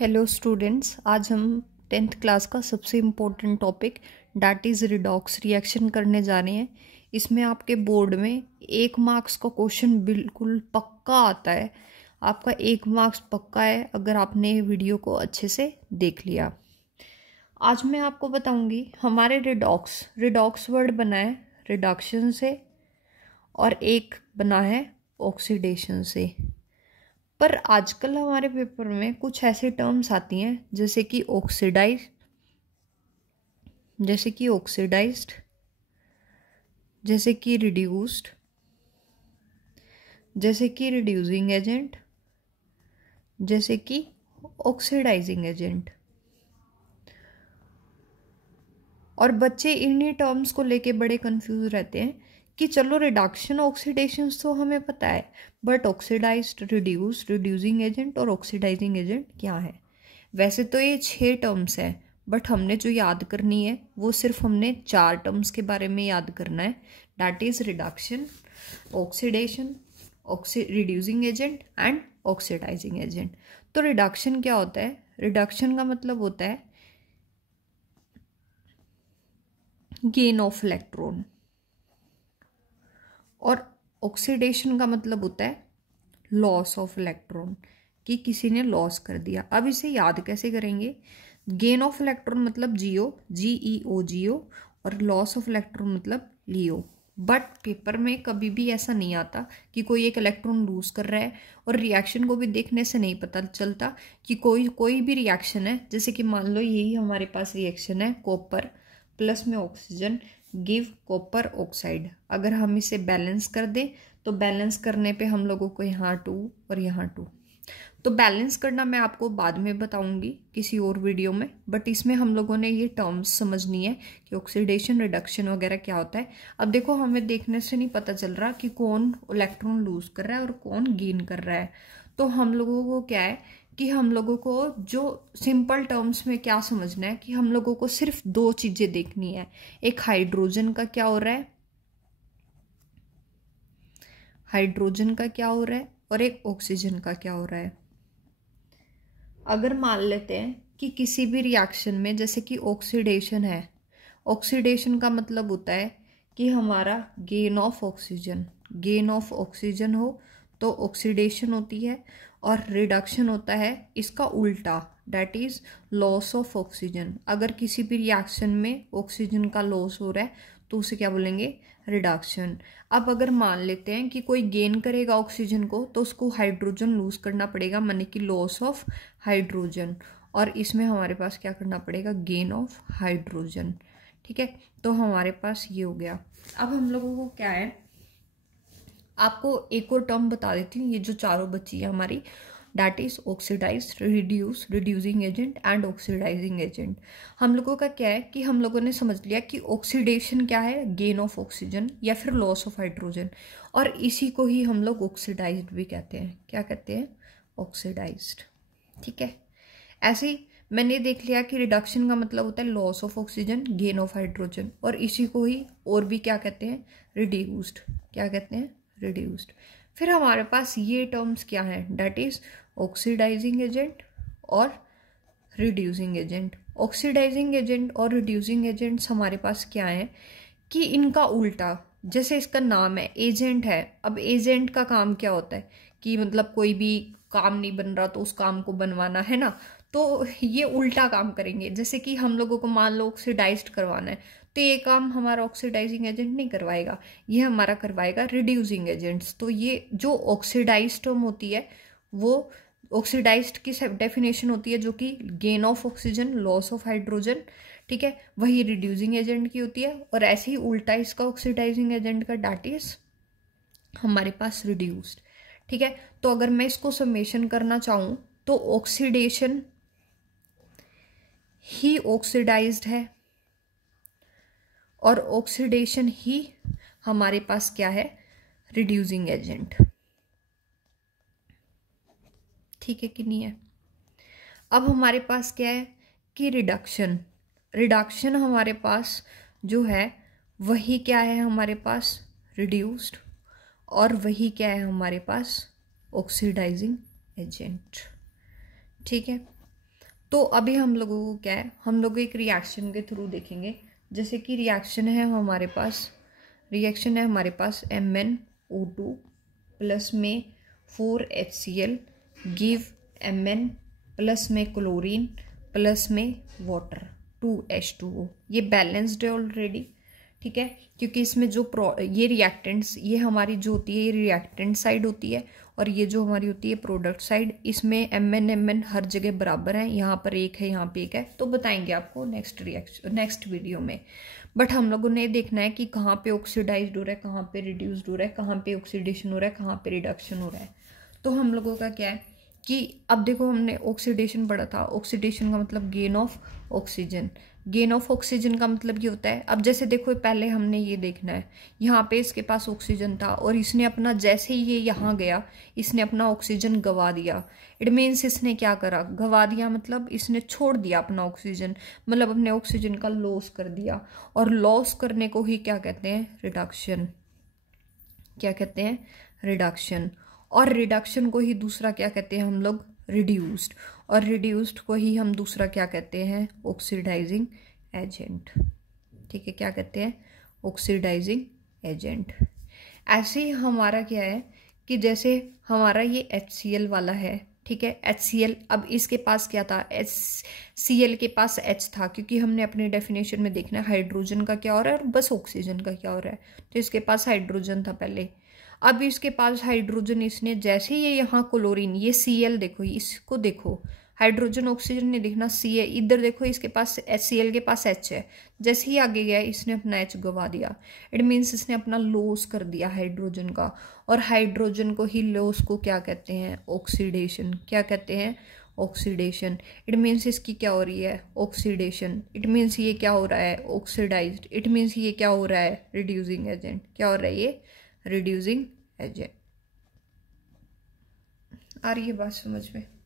Hello students, आज हम 10th class का सबसे important topic that is redox reaction करने जा रहे हैं। इसमें आपके बोर्ड में 1 मार्क्स का क्वेश्चन बिल्कुल पक्का आता है। आपका 1 मार्क्स पक्का है अगर आपने वीडियो को अच्छे से देख लिया। आज मैं आपको बताऊंगी हमारे रिडॉक्स वर्ड बना है रिडक्शन से और एक बना है ऑक्सीडेशन से। पर आजकल हमारे पेपर में कुछ ऐसे टर्म्स आती हैं जैसे कि ऑक्सीडाइज्ड, जैसे कि रिड्यूस्ड, जैसे कि रिड्यूसिंग एजेंट, जैसे कि ऑक्सीडाइजिंग एजेंट। और बच्चे इन्हीं टर्म्स को लेके बड़े कंफ्यूज रहते हैं कि चलो रिडक्शन ऑक्सीडेशन तो हमें पता है, बट ऑक्सीडाइज्ड, रिड्यूसिंग एजेंट और ऑक्सीडाइजिंग एजेंट क्या है। वैसे तो ये 6 टर्म्स हैं, बट हमने जो याद करनी है वो सिर्फ हमने 4 टर्म्स के बारे में याद करना है। That is reduction, oxidation, reducing agent and oxidising agent. तो रिडक्शन क्या होता है? रिडक्शन का मतलब होता है गेन ऑफ इलेक्ट्रॉन, और ऑक्सीडेशन का मतलब होता है लॉस ऑफ इलेक्ट्रॉन, कि किसी ने लॉस कर दिया। अब इसे याद कैसे करेंगे? गेन ऑफ इलेक्ट्रॉन मतलब जीओ, और लॉस ऑफ इलेक्ट्रॉन मतलब लियो। बट पेपर में कभी भी ऐसा नहीं आता कि कोई एक इलेक्ट्रॉन लूज कर रहा है, और रिएक्शन को भी देखने से नहीं पता चलता कि कोई भी रिएक्शन है। जैसे कि मान लो यही हमारे पास रिएक्शन है, कॉपर प्लस में ऑक्सीजन गिव कॉपर ऑक्साइड। अगर हम इसे बैलेंस कर दें तो बैलेंस करने पे हम लोगों को यहाँ 2 और यहाँ 2, तो बैलेंस करना मैं आपको बाद में बताऊंगी किसी और वीडियो में। बट इसमें हम लोगों ने ये टर्म्स समझनी है कि ऑक्सीडेशन, रिडक्शन वगैरह क्या होता है। अब देखो, हमें देखने से नहीं पता चल रहा कि कौन इलेक्ट्रॉन लूज कर रहा है और कौन गेन कर रहा है। तो हम लोगों को क्या है कि हम लोगों को जो सिंपल टर्म्स में क्या समझना है कि हम लोगों को सिर्फ 2 चीजें देखनी है। एक हाइड्रोजन का क्या हो रहा है, और एक ऑक्सीजन का क्या हो रहा है। अगर मान लेते हैं कि किसी भी रिएक्शन में जैसे कि ऑक्सीडेशन है, ऑक्सीडेशन का मतलब होता है कि हमारा गेन ऑफ ऑक्सीजन हो तो ऑक्सीडेशन होती है, और रिडक्शन होता है इसका उल्टा, that is loss of oxygen. अगर किसी भी रिएक्शन में ऑक्सीजन का लॉस हो रहा है तो उसे क्या बोलेंगे? रिडक्शन। अब अगर मान लेते हैं कि कोई गेन करेगा ऑक्सीजन को तो उसको हाइड्रोजन लूज करना पड़ेगा, माने कि लॉस ऑफ हाइड्रोजन, और इसमें हमारे पास क्या करना पड़ेगा? Gain of hydrogen. ठीक है, तो हमारे पास ये हो गया। अब हम लोगों को क्या है, आपको एक और टर्म बता देती हूँ, ये जो चारों बची है हमारी, that is oxidise, reducing agent and oxidising agent. हम लोगों का क्या है कि हम लोगों ने समझ लिया कि ऑक्सीडेशन क्या है? गेन ऑफ ऑक्सीजन या फिर लॉस ऑफ हाइड्रोजन, और इसी को ही हम लोग ऑक्सीडाइज्ड भी कहते हैं। क्या कहते हैं? ऑक्सीडाइज्ड। ठीक है, ऐसे ही मैंने देख लिया कि रिडक्शन का मतलब होता है loss of oxygen, gain of hydrogen, और इसी को ही और भी क्या कहते हैं? रिड्यूस्ड। क्या कहते हैं? रिड्यूस्ड। फिर हमारे पास ये टर्म्स क्या है? दैट इज ऑक्सीडाइजिंग एजेंट और रिड्यूसिंग एजेंट। ऑक्सीडाइजिंग एजेंट और रिड्यूसिंग एजेंट्स हमारे पास क्या है कि इनका उल्टा, जैसे इसका नाम है एजेंट है। अब एजेंट का काम क्या होता है कि मतलब कोई भी काम नहीं बन रहा तो उस काम को बनवाना है ना, तो ये उल्टा काम करेंगे। जैसे कि हम लोगों को मान लो ऑक्सीडाइज्ड करवाना है, तो ये काम हमारा ऑक्सीडाइजिंग एजेंट नहीं करवाएगा, ये हमारा करवाएगा रिड्यूसिंग एजेंट्स। तो ये जो ऑक्सीडाइज्ड टर्म होती है वो ऑक्सीडाइज्ड की डेफिनेशन होती है जो कि gain of oxygen, loss of hydrogen. ठीक है, वही रिड्यूसिंग एजेंट की होती है, और ऐसे ही उल्टा इसका ऑक्सीडाइजिंग एजेंट का दैट इज हमारे पास रिड्यूस्ड। ठीक है, तो अगर मैं इसको समेशन करना चाहूं तो ऑक्सीडेशन ही ऑक्सीडाइज्ड है, और ऑक्सीडेशन ही हमारे पास क्या है? Reducing agent. ठीक है कि नहीं है? अब हमारे पास क्या है कि रिडक्शन हमारे पास जो है वही क्या है? हमारे पास रिड्यूस्ड, और वही क्या है हमारे पास? Oxidising agent. ठीक है, तो अभी हम लोगों को क्या है, हम लोग एक रिएक्शन के थ्रू देखेंगे। जैसे कि रिएक्शन है हमारे पास MnO2 प्लस में 4HCl गिव Mn प्लस में क्लोरीन प्लस में वाटर 2H2O। ये बैलेंस्ड है ऑलरेडी, ठीक है, क्योंकि इसमें जो ये रिएक्टेंट्स, ये हमारी जो होती है ये रिएक्टेंट साइड होती है और ये जो हमारी होती है प्रोडक्ट साइड। इसमें Mn हर जगह बराबर है, यहाँ पर एक है, यहाँ पे एक है, तो बताएंगे आपको नेक्स्ट वीडियो में। बट हम लोगों ने देखना है कि कहाँ पे ऑक्सीडाइज्ड हो रहा है, कहाँ पे रिड्यूस्ड हो रहा है, कहाँ पे ऑक्सीडेशन हो रहा है, कहाँ पे रिडक्शन हो रहा है। तो हम लोगों का क्या है कि अब देखो हमने ऑक्सीडेशन पढ़ा था। ऑक्सीडेशन का मतलब gain of oxygen. Gain of oxygen का मतलब ये होता है, अब जैसे देखो पहले हमने ये देखना है, यहाँ पे इसके पास ऑक्सीजन था और इसने अपना, जैसे ही ये यहाँ गया इसने अपना ऑक्सीजन गवा दिया। इट मीन्स इसने क्या करा, गवा दिया मतलब इसने छोड़ दिया अपना ऑक्सीजन, मतलब अपने ऑक्सीजन का लॉस कर दिया। और लॉस करने को ही क्या कहते हैं, रिडक्शन। क्या कहते हैं, रिडक्शन। और रिडक्शन को ही दूसरा क्या कहते हैं हम लोग, रिड्यूस्ड। और रिड्यूस्ड को ही हम दूसरा क्या कहते हैं, ऑक्सीडाइजिंग एजेंट। ठीक है, क्या कहते हैं, ऑक्सीडाइजिंग एजेंट। ऐसे ही हमारा क्या है कि जैसे हमारा ये HCl वाला है, ठीक है, HCl, अब इसके पास क्या था, HCl के पास H था, क्योंकि हमने अपने डेफिनेशन में देखना है हाइड्रोजन का क्या हो रहा है और बस ऑक्सीजन का क्या हो रहा है। तो इसके पास हाइड्रोजन था पहले, अब इसके पास हाइड्रोजन, इसने जैसे ये यहाँ क्लोरीन, ये Cl देखो, इसको देखो, हाइड्रोजन ऑक्सीजन ने देखना सी है, इधर देखो इसके पास HCl के पास H है, जैसे ही आगे गया इसने अपना H गवा दिया। इट मीन्स इसने अपना लॉस कर दिया हाइड्रोजन का। और हाइड्रोजन को ही लॉस को क्या कहते हैं, ऑक्सीडेशन। क्या कहते हैं, ऑक्सीडेशन। इट मीन्स इसकी क्या हो रही है, ऑक्सीडेशन। इट मीन्स ये क्या हो रहा है, ऑक्सीडाइज्ड। इट मीन्स ये क्या हो रहा है, रिड्यूसिंग एजेंट। क्या हो रहा है, ये रिड्यूसिंग एजेंट। आ रही है बात समझ में।